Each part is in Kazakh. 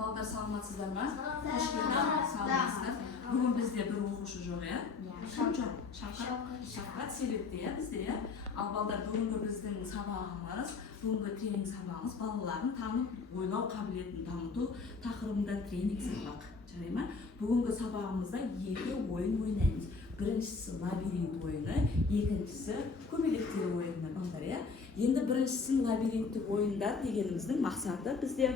Balдар salamatsızlar mı? Hoş geldiniz. Salamatsızlar. Bugün bizde bir okuşu yok ya. Şafkat sebepte ya bizde ya. Al Balдар bugünkü bizden sabahımız, bugünkü trening sabahımız balaların tanıp oylaw kabiliyetini tanıtуу takırımda trening sabak. Jarayma. Bugünkü sabahımızda iki oyun oynaymiz. Birincisi labirint oyunu, ikincisi көбелектер oyunu Balдар ya. Endi birinchisi labirintlik o'yinlar deganimizning maqsadi bizda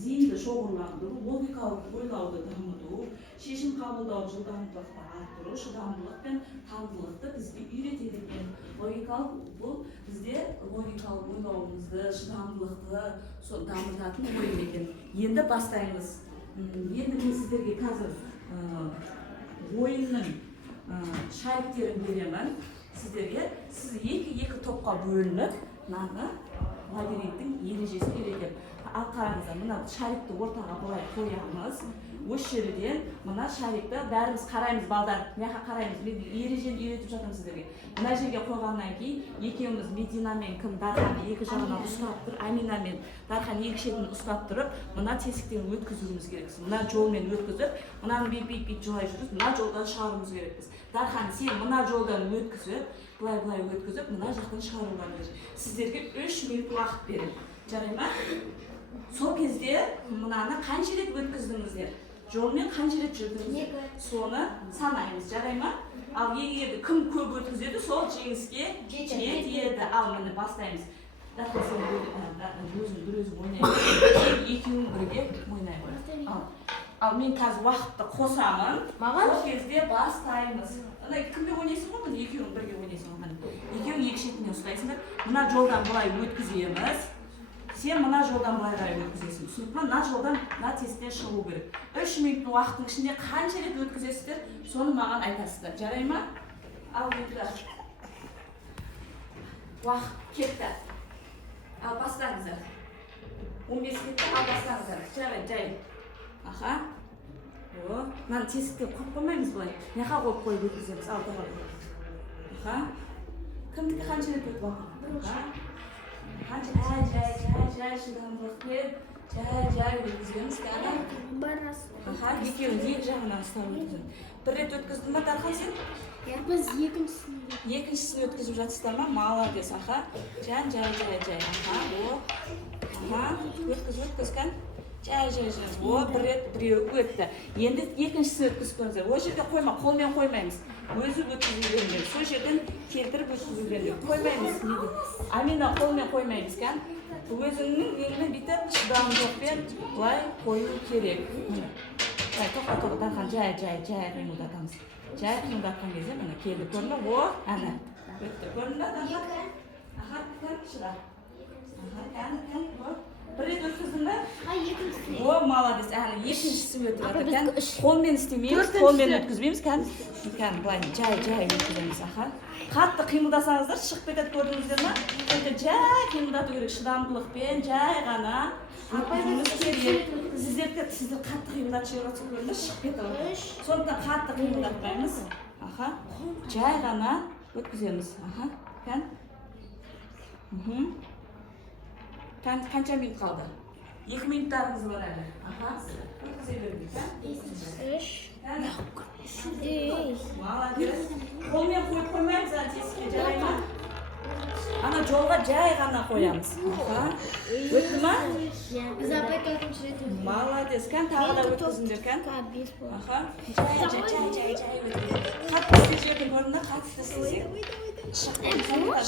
zihnni shog'ullantirib, logikalik o'ylashni damitish, sheshim qabuldash жылдамдылықты arttirish, shidamlilik bilan tanqidlikni bizga o'rgatadigan logikalik bu bizda logikalik o'ylashimizni, shidamlilikni damitadigan o'yin ekan. Endi boshlaymiz. Endi men sizlarga hozir o'yinning shartlarini beraman. Sizlarga siz iki topqa bölünüp mana labirintning erejesini öğretip arqangizda mana sharikni o'rtaga bulay qo'yamiz. O'sha yerdan mana sharikni barimiz qaraymiz Balдар. Buyoqqa qaraymiz. Men erejeni öğretib jataman sizlarga. Mana yerga qo'ygandan keyin ikimiz Medina men kim Darxanni ikki jag'idan ushlab turib, Amina men Darxanni ikki chetini ushlab turib, mana teskikdan o'tkazishimiz kerak. Mana yo'ldan o'tkazib, mana bek joy yurib, mana yo'ldan chiqarishimiz kerakmiz. Darxan sen mana yo'ldan o'tkazib, bulay o'tkazib, mana yoqdan chiqaruvlar. Sizlarga 3 minut vaqt bering. Jaraymi? Сол кезде мынаны qanchalik o'tkazdingizlar? Yo'lni qanchalik yurdingizlar? Soni sanaymiz, jaraymi? Al егер kim ko'p o'tkazadi, sol jengizga yetadi. Al mana boshlaymiz. Darxan sen o'zing o'ynaymiz. Ikkoving birga o'ynaymiz. Al men hozir vaqtni qo'saman. Сол кезде boshlaymiz. Ana kimga o'ynaysiz buni? Ikkoving birga o'ynaysiz mana. Ikkoving ikki chetini ushlaysizlar. Mana yo'ldan bulay o'tkazamiz. Sen mana yo'ldan bulay o'tkazasiz. So'ng mana yo'ldan tezda chiqib kerak. 3 minut vaqtning ichida qanchalik o'tkazasizlar, soni menga aytasizlar. Jaraymi? Al yurtlar. Vaqt ketdi. Al boshlangizlar. 15 minutda al boshlangizlar. Joy. Aha. Yo, mana teskikda qo'yib qo'ymaymiz bo'lay. Yo'qa qo'yib o'tkazamiz. Al to'g'ri. Aha. Kimniki qanchalik o'tib Jay shidamliqni jay o'tkazamiz kana. Aha, ikki jag'idan ushlab o'tkazamiz. Bir ret o'tkazdingmi Darxan sen? Biz ikkinchisini o'tkazib jatsizlarmi? Молодец, aha. Jay. Aha, bu. Aha, o'tkazgan. Jay. Bu bir ret o'tdi. Endi ikkinchisini o'tkazib ko'ringizlar. O'sha yerga qo'yma, qo'lмен qo'ymaymiz. O'zi o'tkazilgan. Shu yerdan keltirib o'tkazilgan. Qo'ymaymiz. Amina qo'lмен qo'ymaymiz kan. O'zingning yo'lini bitib chidamliqdan voy qo'yu kerak. To'xta Darxan, jay qiymatamiz. Jay qiymatgan кезде mana keldi ko'rma, bu ana. O'tdi. Ko'rma Darxan. Aha, shira. Aha, kan. Bir ret o'tkazdingmi? Ha, ikkinchisi. O, молодец. Ana ikkinchisi o'tyapti kan. Qo'lмен istaymiz, qo'lмен o'tkazmaymiz kan. Bulay jay o'tkazamiz aha. Qattiq qiymildasangizlar chiqib ketadi ko'rdingizlarmi? Endi jay qiymildatish kerak, shidamliqdan jay g'ana. O'tkazimiz kerak. Sizlar qattiq qiymildatishga chiqib ketadi. So'ndan qattiq qiymildatmaymiz. Aha. Jay g'ana o'tkazamiz. Aha. Kan. Qancha minut qoldi? 2 minutlarimiz bor hali. Aha. O'tkazavering kan. 3. Ana. Молодец. Qo'lmen qo'yib qo'ymaymiz, teskga jaraymi? Ana jo'lga jay g'ana qo'yamiz. Aha. O'tdimi? Biz опять o'timiz. Молодец. Kan tag'ida o'tkazinglar kan. Aha. Jay. Qattiq sezgan ko'rinda, qattiq sezgan.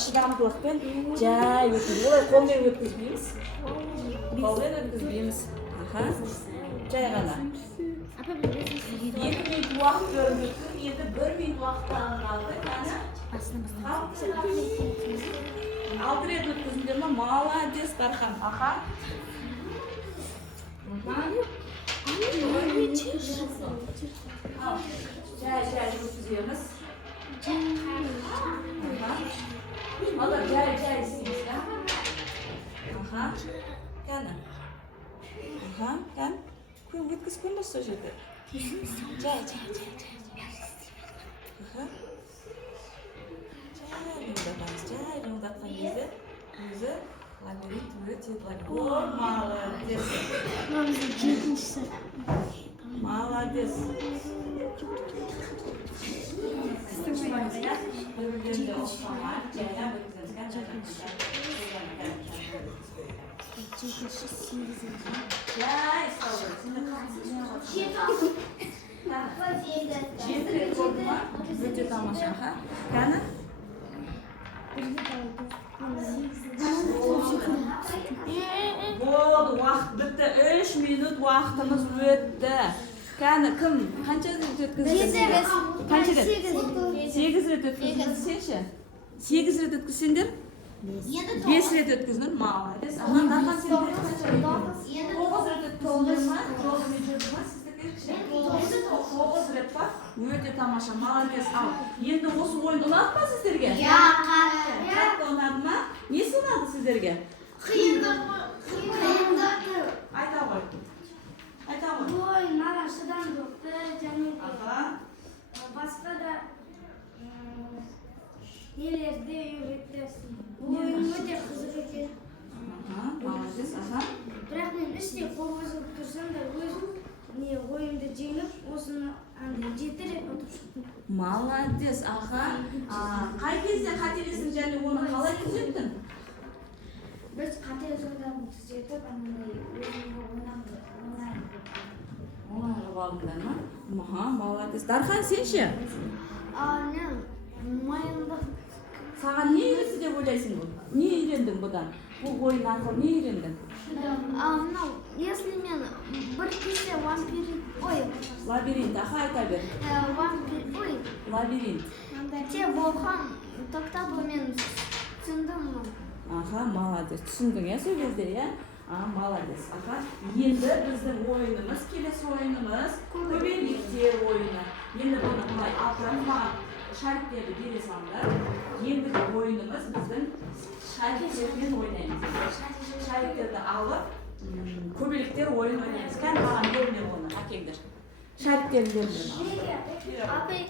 Shidamliqdan jay o'tkazamiz. Ular qo'lmen o'tkazmaymiz. Qo'lmen o'tkazmaymiz. Aha. Jay g'ana. 2 minut vaqt ko'rinib turib, endi 1 minut vaqtdan qoldi. Qani? 6 ret o'tkazinglarmi? Молодец Darxan. Aha. Jay o'tkazamiz. Mana jay istaymiz. Aha. Qani? Aha, kan. Qo'yib o'tkazib ko'rmas o'sha yerda. Jay. Aha. Jay o'tkazgan кезде o'zi labirint o'tib, молодец. Yedinchisi. Молодец. Өте тамаша, ха? Қаны? Болды, уақыт бітті. 3 минут уақытымыз өтті. Қаны, кім? Қанша рет өткізді? Қанша рет? 8 рет өткіздіңіз сенші? 8 рет өткізсеңдер? 5 рет өткіздің? Молодец. Аға, Дархан сендер қанша рет өткіздің? 9 рет өткіздіңдер ма? Жолдың жүрді ма? Сіздерге кіші? 9 рет па? Өте тамаша, молодец. Ал, енді осы ойын ұнады ма сіздерге? Қатты ұнады ма? Несі ұнады сіздерге? Айта ғой. Айта ғой. Ой, маған шыдамдылықты және Аға. басқа да нелерді үйретті. Ойын өте қызық екен. Молодец, аға. Бірақ мен іште қол бұзылып тұрсам да өз ойымды жеңіп, осыны 7 рет ұтып шықтым. Молодец, аға. Қай кезде қателесің және оны қалай түзеттің? Біз қателесуді түзетіп, өзімді Оңай қылып алдыңдар ма? Молодец. Дархан, сен ше? Мен майымды Саған не үйретті деп ойлайсың бұл? Не үйрендің бұдан? Бұл ойын арқылы не үйрендің? если мен бір кезде Лабиринт, аға айта бер. Лабиринт. те болған тоқтап мен түсіндім. Аха, молодец. Түсіндің, сол кезде, иә? Молодец. Аха. Енді біздің ойынымыз, келесі ойынымыз көбелектер ойыны. Енді бұны бұлай апырып маған шариктерді бере салыңдар. Ендігі ойынымыз біздің шариктермен ойнаймыз. Шариктерді алып, көбелектер ойын ойнаймыз. Кән маған бермей оны, әкеңдер. Шариктерді бермей. Апай,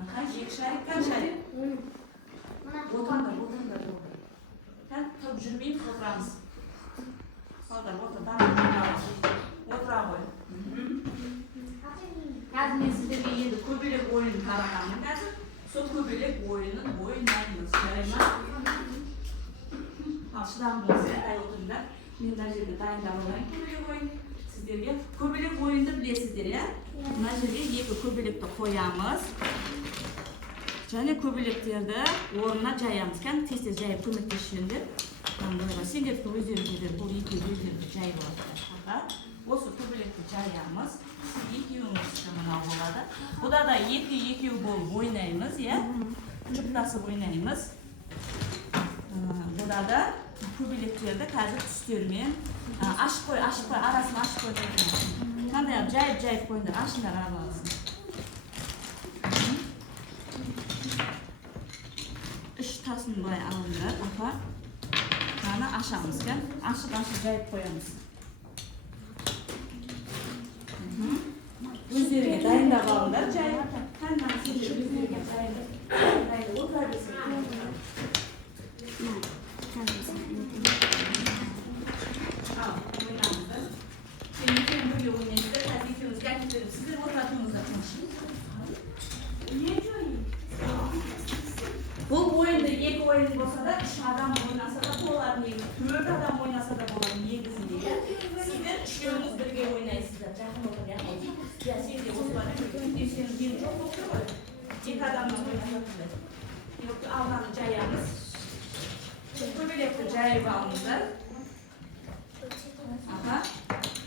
Аха, жек шарик, кән шарик. Отырыңдар. Кән тұрып жүрмейміз, отырамыз. Қалдар, отыра ғой. Қазір мен сіздерге енді көбелек ойынын таратамын қазір. Сол көбелек ойынын ойнаймыз. Жарай ма? Ал шыдамдылық, ай отырыңдар. Мен мына жерде дайындап алайын көбелек ойын. Сіздерге көбелек ойынды білесіздер, иә? Мына жерге 2 көбелекті қоямыз. Және көбелектерді орнына жаямыз. Кән тез-тез жайып көмектесіңдер. Сендерді өздеріңдер бұл өздеріңді жайып алады. Осы көбелекті жаямыз. Екеуіміз мынау болады. Бұда да 2 болып ойнаймыз, иә? Жұптасып ойнаймыз. Бұда да көбелектерді қазір түстермен ашып қой, арасын ашып қой. Қандай жайып қойыңдар, ашыңдар араласын. 3 тасын былай алыңдар, апа. Қаны ашамыз, кән? Ашып жайып қоямыз. Өздеріңе дайындап алыңдар, жайып. Қаннан сендер өздеріңе дайындап. Отыра берсін. Ал, ойнаңыздар. Сен екеуін бірге ойнайсыздар, қазір екеуіңіз кәкеттерім. Сіздер отыратыңыздар тыңшы. Бұл ойынды 2 ойын болса да, 3 адам ойнаса да болады негізі. 4 адам ойнаса да болады негізінде. Сіздер үшеуіңіз бірге ойнайсыздар. Жақын отыр, яғын. Я сенде осы бар, күнде сенің ең жоқ болып тұр ғой. 2 адамнан ойнасатындар. Алғаны жаямыз. Көбелекті жайып алыңыздар. Аха.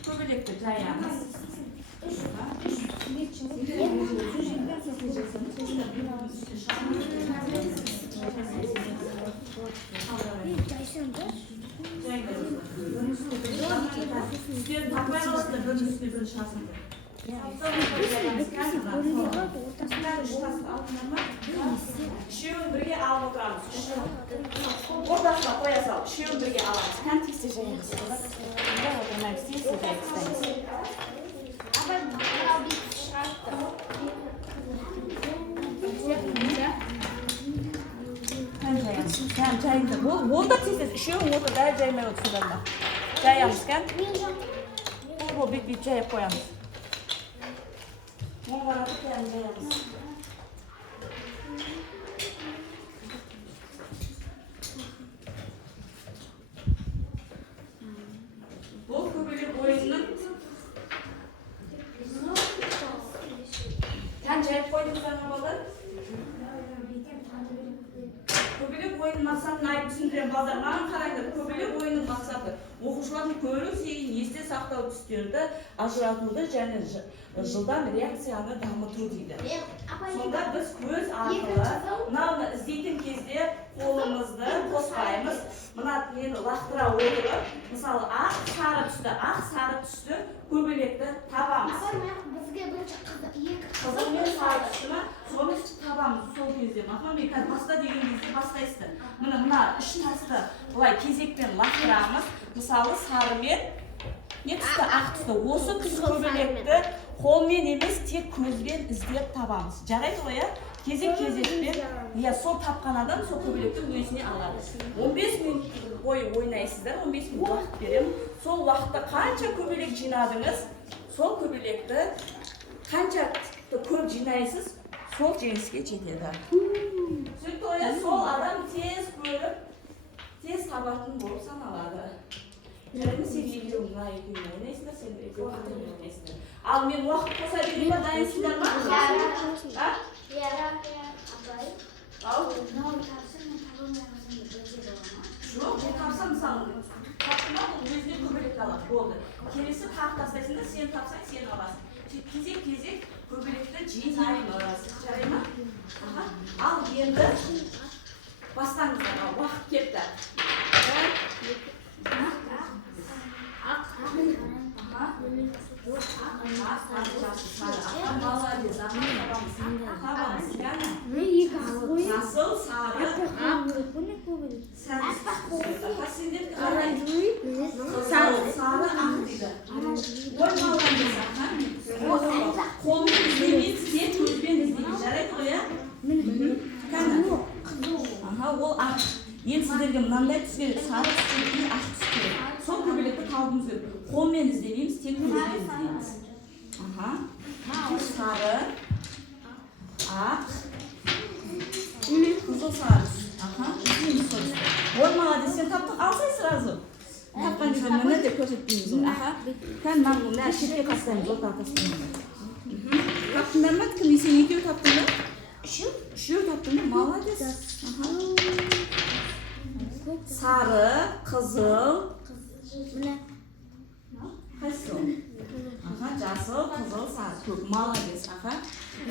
Көбелекті жаямыз. Сіздер тақпай қаласыздар, бірінің үстіне бірін шығасыңдар. Үшеуін бірге алып отырамыз. Ортасына қоя сал, үшеуін бірге аламыз. Кән тесте жайымыз. Отырмаймыз, тесте жайымыз. Кән жайымыз. Кән жайымыз. Ол да тесте, үшеуін отыр, дәл жаймай отырсыңдар ма? Jayamiz kan. Bu bit jayib qo'yamiz. Mana ham jayamiz. Bu ko'pchilik o'yinning jayib qo'ydingizlar nima bo'ldi? Ko'pchilik o'yin maqsadini aytib tushuntiring bozor. Mana qaranglar, ko'pchilik o'yinning maqsadi o'quvchilarning ko'rib, sekin esте saqlov түстерді ажыратуды және жылдам реакцияны дамыту дейді. Сонда біз көз арқылы мынаны іздейтін кезде қолымызды қоспаймыз. Мына мені лақтыра отырып, мысалы ақ сары түсті көбелекті табамыз. Қызыл мен сары түсті соны табамыз сол кезде. Мен баста деген кезде бастайсыздар. Мына үш тасты былай кезекпен лақтырамыз. Мысалы сары мен не түсті ақ түсті. Осы түс көбелекті қолмен емес тек көзбен іздеп табамыз. Жарайды ғой, иә? Кезек-кезекпен, сол тапқан адам сол көбелекті өзіне алады. 15 минут бойы ойнайсыздар, 15 минут уақыт беремін. Сол уақытта қанша көбелек жинадыңыз, сол көбелекті қанша көп жинайсыз, сол жеңіске жетеді. Сөйтіп сол адам тез көріп, тез табатын болып саналады. Жарайды, сен екеуің ойнайсыңдар, сен екеуің ойнайсыңдар. Ал мен уақыт қоса берейін ба, дайынсыңдар ма? Ал? Жоқ, бұл тапса мысалы, таптыма бұл өзіне көбелек алады, болды. Келесі тағы тастайсыңдар, сен тапсаң, сен аласың. Кезек-кезек көбелекті жинаймыз. Жарай ма? Ал енді бастаңыздар, уақыт кетті. Молодец, жасыл, сары, сары, ақ дейді. Ой, молодец, қолмен іздемейді, сен көзбен іздейді. Жарайды ғой, иә? Ол ақ. Енді сіздерге мынандай түс керек, сары түс керек, ақ түс керек. Сол көбелекті табуымыз керек. Қолмен іздемейміз, тек көзбен іздейміз. Сары, ақ, қызыл сары. Іздейміз сол түсті. Ой, молодец, сен таптың, алсай сразу. Тапқан кезде мені де көрсетпейміз ғой. Кән маңғымда шетке тастаймыз, ортаға тастаймыз. Таптыңдар ма? Кім сен екеу таптыңдар? Үшеу таптыңдар, молодец. Сары, қызыл. Қайсы? Жасыл, қызыл, сары, көк, молодец.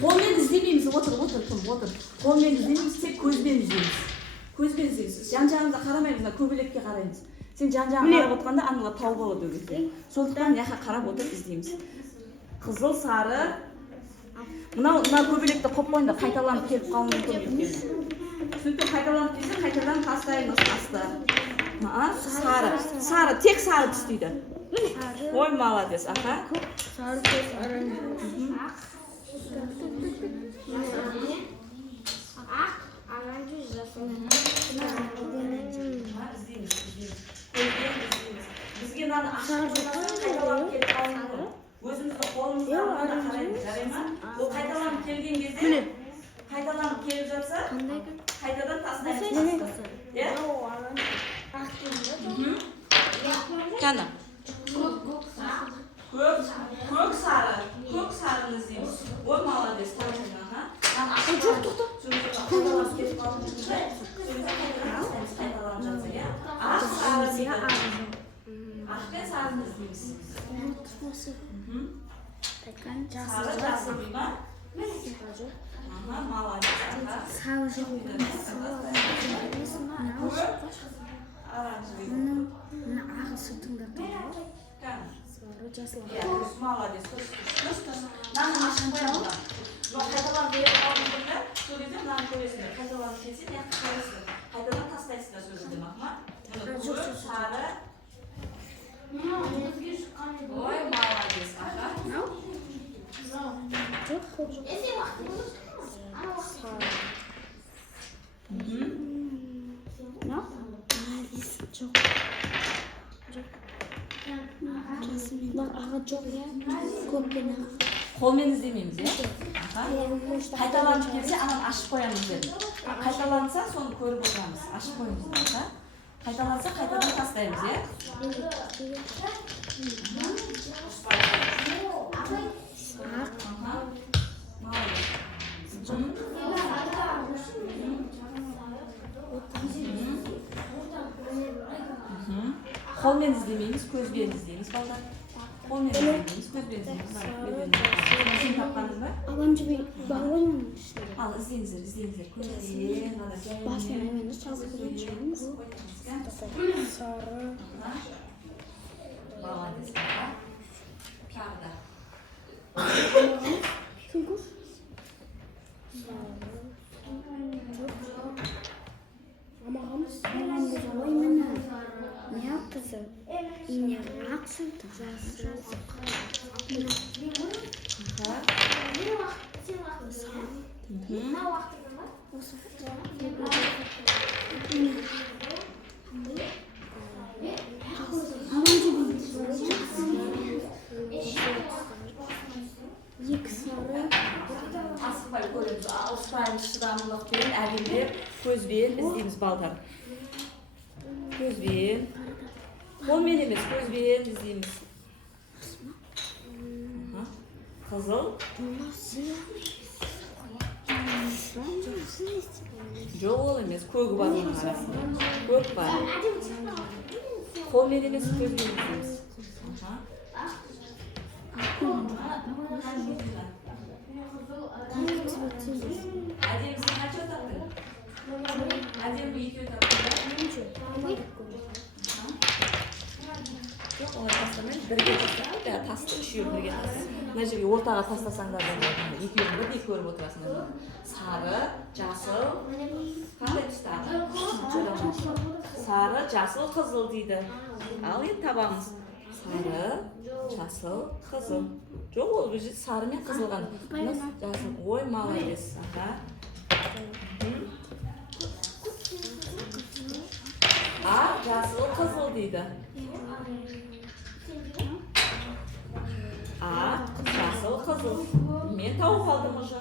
Қолмен іздемейміз, отыр, кім, отыр. Қолмен іздемейміз, тек көзбен іздейміз. Көзбен іздейміз. Жан-жағымызда қарамаймыз, көбелекке қараймыз. Сен жан-жағын қарап отқанда анылар тау болады өгізде. Сондықтан яқа қарап отырып іздейміз. Қызыл, сары. Мына көбелекті қоп қойында қайталанып келіп қалуы мүмкін екен. Сөйтіп қайталанып келсе, қайтадан тастаймыз тасты. Сары, тек сары түс дейді. Ой, молодец, Сары, бізге мынаны қайталанып келіп қалуы мүмкін. Өзімізді қолымызға қараймыз, жарай ма? Ол қайталанып келген кезде, қайталанып келіп жатса, қайтадан тастаймыз. Кәні? Көк сарыны іздейміз. Ой, молодец, табылыңа. Жоқ, тоқта. Қайталанып кетіп қалуы мүмкін. Қайталанып жатса, иә? Ақ сары дейді. Ақ пен сарыны іздейміз. Сары жасыл дейді ма? Молодец. Сары жоқ. Мына ағы сыртыңда тұрды. Сары жасыл. Молодец. Мынаны ашып қоямыз ба? Қайталанып беріп қалдыңызда, сол кезде мынаны көресіңдер. Қайталанып келсе, яқты көресіңдер. Қайтадан тастайсыздар сол жерде, мақма? Көк, сары. Ой, молодец. Жоқ, көп жоқ. Жоқ. Bak ağa çok ya. Kopyana. Қолмен іздемейміз, иә? Қайталанып келсе, ананы ашып қоямыз дедім. Қайталанса, соны көріп отырамыз. Ашып қоямыз дедім. Қайталанса, қайтадан тастаймыз, иә? Қолмен іздемейміз, көзбен іздейміз, балдар. Қолмен іздемейміз, көзбен іздейміз. Сен тапқаныз ба? Абам gibi bağlamam işte. Al, іздеңіздер, іздеңіздер. Көзбен, Basmıyor hemen çalıp duracağımız. Sarı. Молодец. Правда. Figur. Ama hamız hemen de oymana. Ne yaptı? İğne aksıldı. Асықпай көреміз, ауыспаймыз, шыдамдылықпен, әдемілеп, көзбен іздейміз, балдар. Көзбен. Қолмен емес, көзбен іздейміз. Қызыл. Жоқ ол емес, көгі бар оның арасында. Көк бар. Қолмен емес, көзбен іздейміз. Әдем, сен қанша таптың? Әдем, екеу таптың ба? Жоқ, олай тастамайды, бірге тастамайды, тасты үшеуін бірге тастайды. Мына жерге ортаға тастасаңдар да екеуін бірдей көріп отырасыңдар. Сары, жасыл, қандай түстағы? Сары, жасыл, қызыл дейді. Ал енді табамыз. Сары, жасыл, қызыл. Жоқ, ол бұл жерде сары мен қызыл ғана. Жасыл, ой, молодец. А, жасыл, қызыл дейді. А, жасыл, қызыл. Мен тауып алдым уже.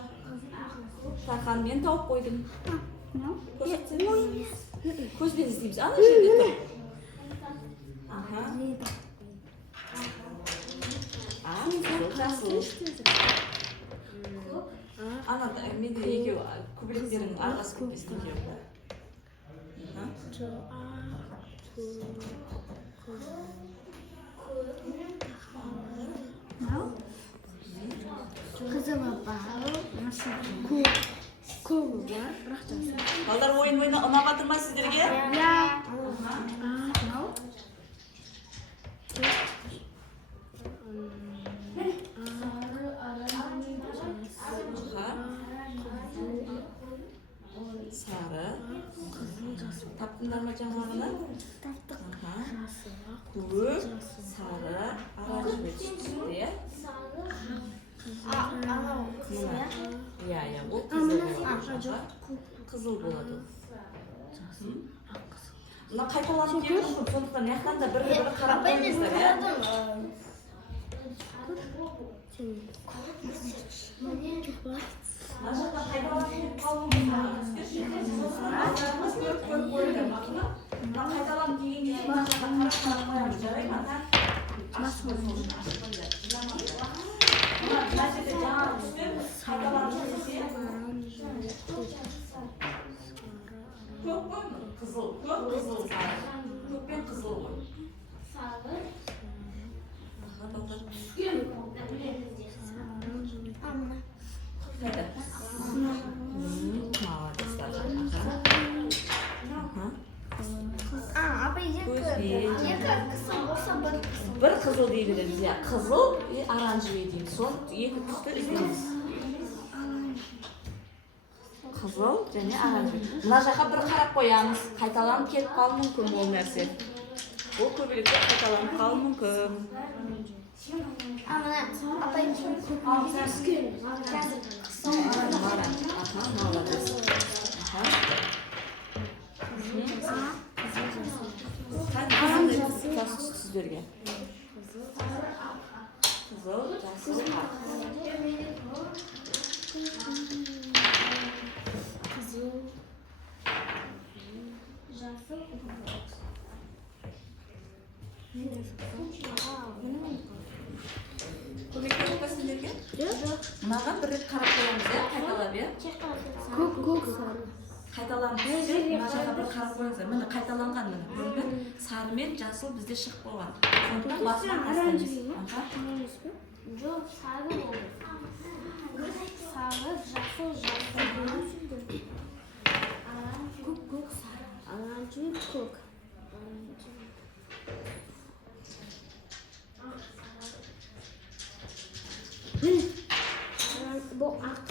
Тархан, мен тауып қойдым. Көзбен іздейміз. Ана жерде тұр. А, жасыл. Ана, менде екеу көбелектерінің арқасы көпесін екеу. Kızı baba. Nasıl? Kovu var. Балдар ойын ұнап жатыр ма сіздерге? Ya. Сары. Таптыңдар ма жаңағыны? Көк, сары, оранжевый түсті, иә? Иә, ол қызыл болады. Қызыл болады. Мына қайталанып келіп мүмкін, сондықтан яқтан да бір-бірі қарап қойыңыздар, иә? Мына жақтан қайталанып келіп қалуы мүмкін. Азарымыз көріп қойды. Мына қайталанып келгенде мына жақтан қарап қоямыз, жарай ма? Ашып қойыңыз. Мына жерде жаңағы түсті қайталанып келсе көк қой ма? Қызыл, көк, қызыл, сары. Көк пен қызыл ғой. Қайда? Молодецтар. Бір қызыл дейді біз, иә. Қызыл и оранжевый дейміз. Соны екі түсті іздейміз. Қызыл және оранжевый. Мына жаққа бір қарап қоямыз. Қайталанып келіп қалуы мүмкін ол нәрсе. Ол көбелектер қайталанып қалуы мүмкін. Молодец. Қандай тас сіздерге? Kızıl, jasıl, ak. Kızıl, jasıl, Көмекке болба сендерге? Жоқ. Мынаған бір рет қарап қоямыз, қайталап, Көк сары. Қайталанып түссе, мына жаққа бір қарап қойыңыздар. Міне қайталанған міне. Сары мен жасыл бізде шығып қойған. Сондықтан басына тастаймыз. Жоқ, сары болды. Сары, жасыл, көк сары. Оранжевый, көк. Бұл ақ.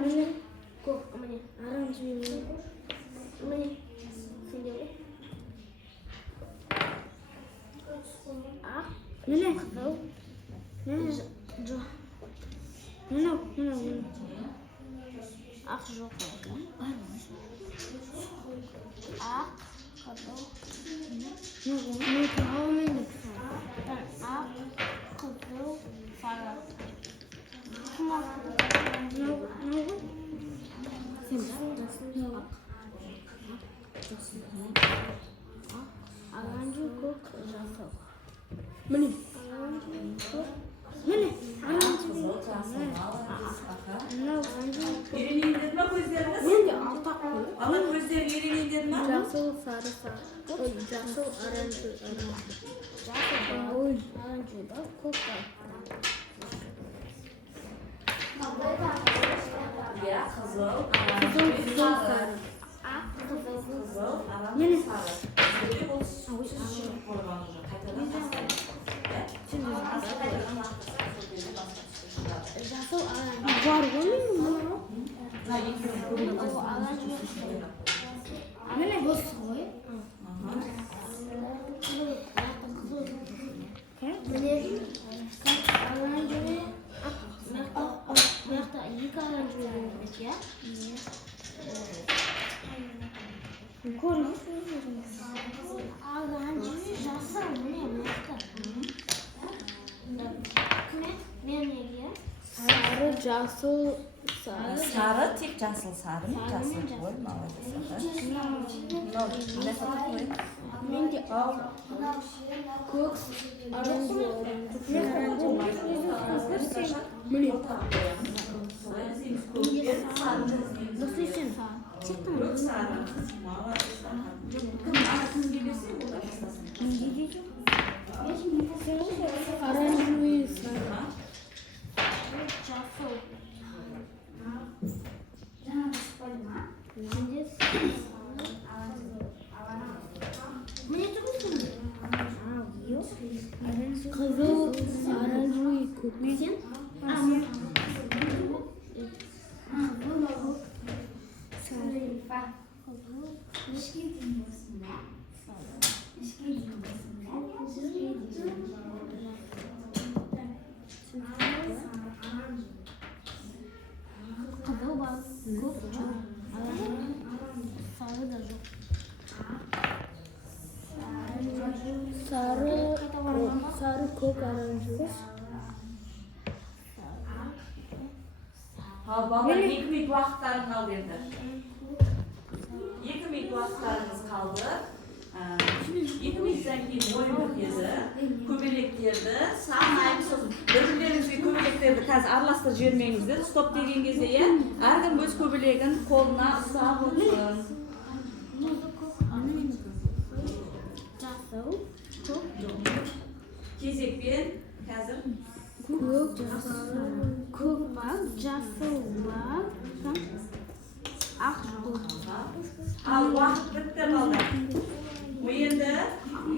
Міне көк, міне оранжевый, міне сенде ғой. Ақ, міне қызыл, міне жоқ. Міне. Ақ жоқ. Ақ, қызыл, ақ, қызыл, сары. Оранжевый, көк, жасыл. Міне. Үйренейіндер ма көздеріңіз? Менде алтақ қой. Ала көздері үйренейіндер ма? Жасыл, сары. Ой, жасыл, оранжевый. Ой, оранжевый, да, көк. Иә, қызыл, оранжевый, сары. Қызыл, оранжевый, сары. Бізде бұл шығып қойған уже. Қайтадан тастаймыз. Жасыл, оранжевый. Бар ғой менің мынау. Міне осы ғой. Міне оранжевый. Мыяқта екі оранжевый болмақ, иә? Көріңіз. Оранжевый, жасыл, міне мыяқта. Мен неге? Сары, жасыл, сары. Сары, тек жасыл сары ма? Жасыл ғой, молодец. Мынау қой. Менде көк, оранжевый. Міне. Осы үшін. Көк сары. Молодец. Кім келесі ол да бастасын. Оранжевый, сары. Жасыл. Қызыл, оранжевый, көк. Сен? Қызыл бар, көк жоқ. Сары да жоқ. Сары, көк, оранжевый. Ал балалар 2 минут уақыттарың қалды енді. 2 минут уақыттарыңыз қалды. 2 минуттан кейін ойын бітеді. Көбелектерді санайып сосын бір-бірлеріңізге көбелектерді қазір араластырып жібермеңіздер. Стоп деген кезде әркім өз көбелегін қолына ұстап отырсын. Жасыл, көк, Кезекпен қазір көк бар, жасыл бар, ақ жоқ. ал уақыт бітті балдар.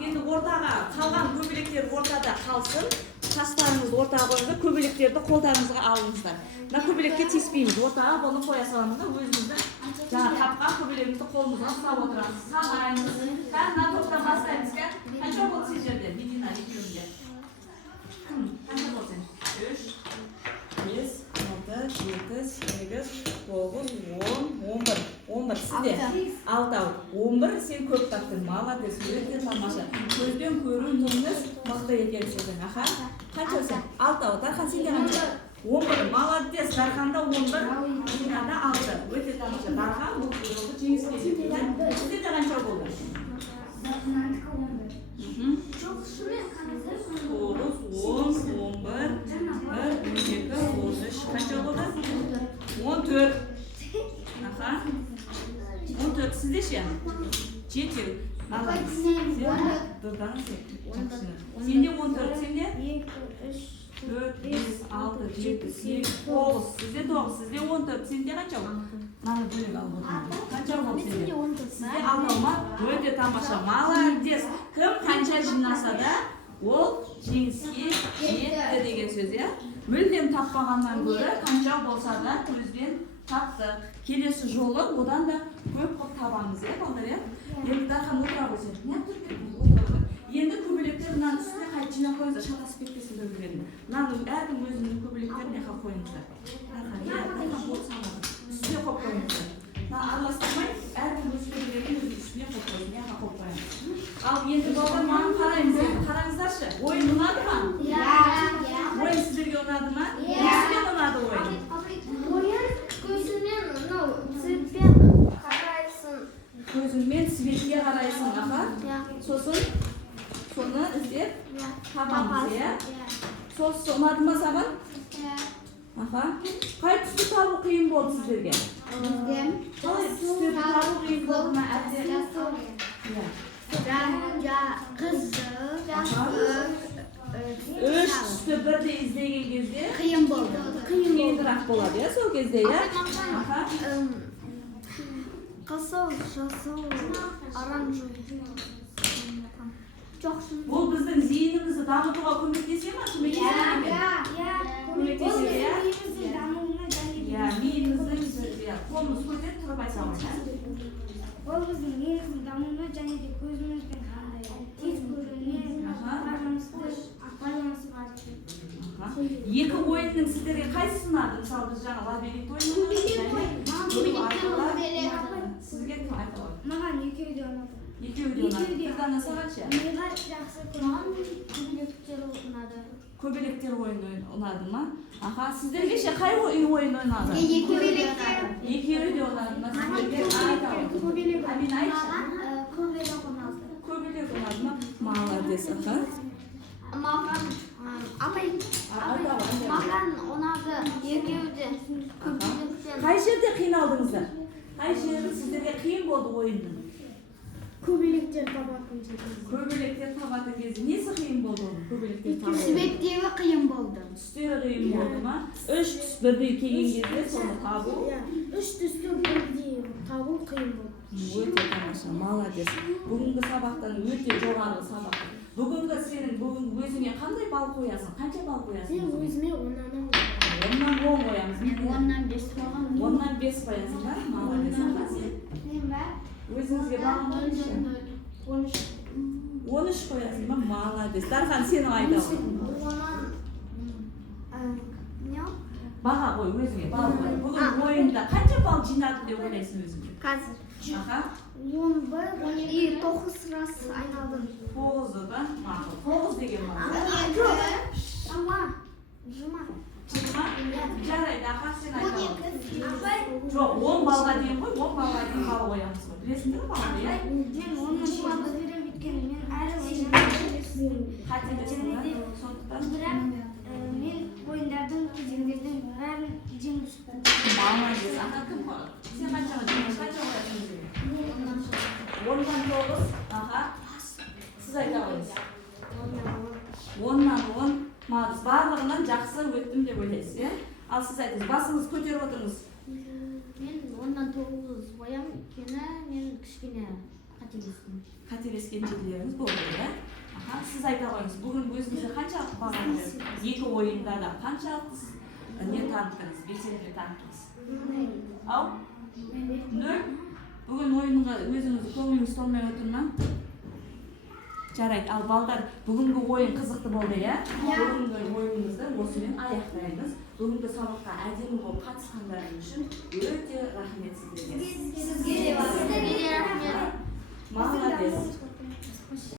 Енді ортаға қалған көбелектер ортада қалсын. Тастарыңызды ортаға қойыңыздар, көбелектерді қолдарыңызға алыңыздар. Мына көбелекке тиіспейміз. Ортаға бұны қоя саламыз да өзімізді жаңа тапқан көбелегімізді қолымызға ұстап отырамыз. Санаймыз. Мына топтан бастаймыз. Қанша болды сен жерде? Медина екеуінде. Қанша болды сен? 3, 5, 6, 7, 8, 9, 10, 11. 11 сізде. алтау 11 сен көп таптың, молодец, өте тамаша. Көзбен көруіңіз мықты екенсің. Аха. Қанша сен? Алтау. Дархан сенде қанша? 11. Молодец. Дарханда 11, Динада 6. Өте тамаша. Дархан бұл жолғы жеңіске жетті. Сізде де қанша болды? 9, 10, 11, 12, 13. Қанша болды? 14. Аха. 14 сізде ше? 7. Молодец. Сенде 14, сенде? 4, 5, 6, 7, 8, 9. Сізде 9, сізде 14, сенде қанша болды? Мана бөлек алып отырмын. Қанша болды сенде? Сізде 6 ма? Өте тамаша. Молодец. Кім қанша жинаса да, ол жеңіске жетті деген сөз, иә? Мүлдем таппағаннан гөрі қанша болса да көзбен тапты. Келесі жолы одан да көп қылып табамыз, иә, балдар, иә? Енді Дархан отыра қойсын. Енді көбелектер мынаның үстіне қайт жинап қойыңыздар, шатасып кетпесін бір-бірлеріне. Мынаның әркім өзінің көбелектерін яқа қойыңыздар. Дархан, иә, Дархан болды салады. Үстіне қойып қойыңыздар. Араластырмай, әркім өз көбелегін өзінің үстіне қойып қойсын, яқа қойып қойыңыз. Ал енді балдар маған қараймыз, қараңыздаршы. Ойын ұнады ма? Ойын сіздерге ұнады ма? Несімен ұнады ойын? Ойын көзімен, цветпен қарайсың. Көзіңмен светке қарайсың, аха. Сосын соны іздеп табамыз, иә? Сосын ұнады ма саған? Аха. Қай түсті табу қиын болды сіздерге? Қалай түсті табу қиын болды ма? Қызыл, үш түсті бірде іздеген кезде қиын болды. қиындырақ болады, иә, сол кезде, иә? Аха. Қызыл, жасыл, оранжевый. Бұл біздің зейінімізді дамытуға көмектесе ма? Көмектеседі ме? Көмектеседі, иә? Миымыздың қолымыз көтеріп тұрып айтсамыз. Ол біздің миымыздың дамуына және де көзіміздің тез көруіне байланысты бар. Екі ойынның сіздерге қайсысы ұнады? Мысалы біз жаңа лабиринт ойыны сізге кім айтты? Маған екеуі де ұнады. Екеуі де ұнады. Қыздана сағатша? Миға жақсы көрген көбелектер ұнады. Көбелектер ойыны ұнады ма? Аха, сіздерге ше қай ойын ұнады? Екеуі де ұнады ма? Сіздерге көбелек Амин айтшы. көбелек ұнады. Көбелек ұнады ма? Молодец, аха. Маған ұнады екеуі де көбелектен. Қай жерде қиналдыңыздар? Қай жері сіздерге қиын болды ойынның? Көбелектер табатын жерде. Көбелектер табатын кезде несі қиын болды оның? Көбелектер табу. Светтегі қиын болды. Түстері қиын болды ма? Үш түс бірдей келген кезде соны табу. Үш түсті бірдей табу қиын болды. Өте тамаша, молодец. Бүгінгі сабақтан өте жоғары сабақ. Бүгінгі сенің өзіңе қандай балл қоясың? Қанша балл қоясың? Мен өзіме 10-нан 10-нан 10 қоямыз. Мен 10-нан 5 қойғам. 10-нан 5 қоясың ба? Молодец, аға сен. Өзіңізге бағын қойыңызшы. 13 қоясың ба? Молодец. Дархан, сені айтамын. Баға қой, өзіңе баға қой. Бүгін ойында қанша балл жинадың деп ойлайсың өзіңе? Қазір. Аха. 11, 12, 9 раз айналдым. 9 ба? Мақұл. 9 деген мақұл. Жұма. Жарайды, аха, сен айтамын. Жоқ, 10 балға дейін қой, 10 балға дейін бал қоямыз ғой. Білесіңдер ме балды, иә? Мен 10-нан балды берем өйткені мен әрі ойында Қателестім ба? Сондықтан бірақ мен ойындардың кезеңдердің бәрін жеңіп шықтым. молодец. Аха, кім қой? Сен қаншаға жеңіс? Қанша қоясың өзіңе? 10-нан 9, аха. Сіз айта қойыңыз. 10-нан 10. Молодец. Барлығынан жақсы өттім деп ойлайсыз, иә? Ал сіз айтыңыз, басыңыз көтеріп отырыңыз. Мен 10-нан 9 қоям, өйткені мен кішкене қателестім. Қателескен жерлеріңіз болды, иә? Аха, сіз айта қойыңыз. Бүгін өзіңізге қаншалық баға бердіңіз? Екі ойында да қаншалық не таныттыңыз? Белсенділік таныттыңыз? Ау? 0. Бүгін ойынға өзіңізді көңіліңіз толмай отыр ма? Жарайды, ал балдар бүгінгі ойын қызықты болды, иә? Бүгінгі ойынымызды осымен аяқтаймыз. Бүгінгі сабаққа әдемі болып қатысқандарыңыз үшін өте рахмет сіздерге. Sizge de var. Молодец.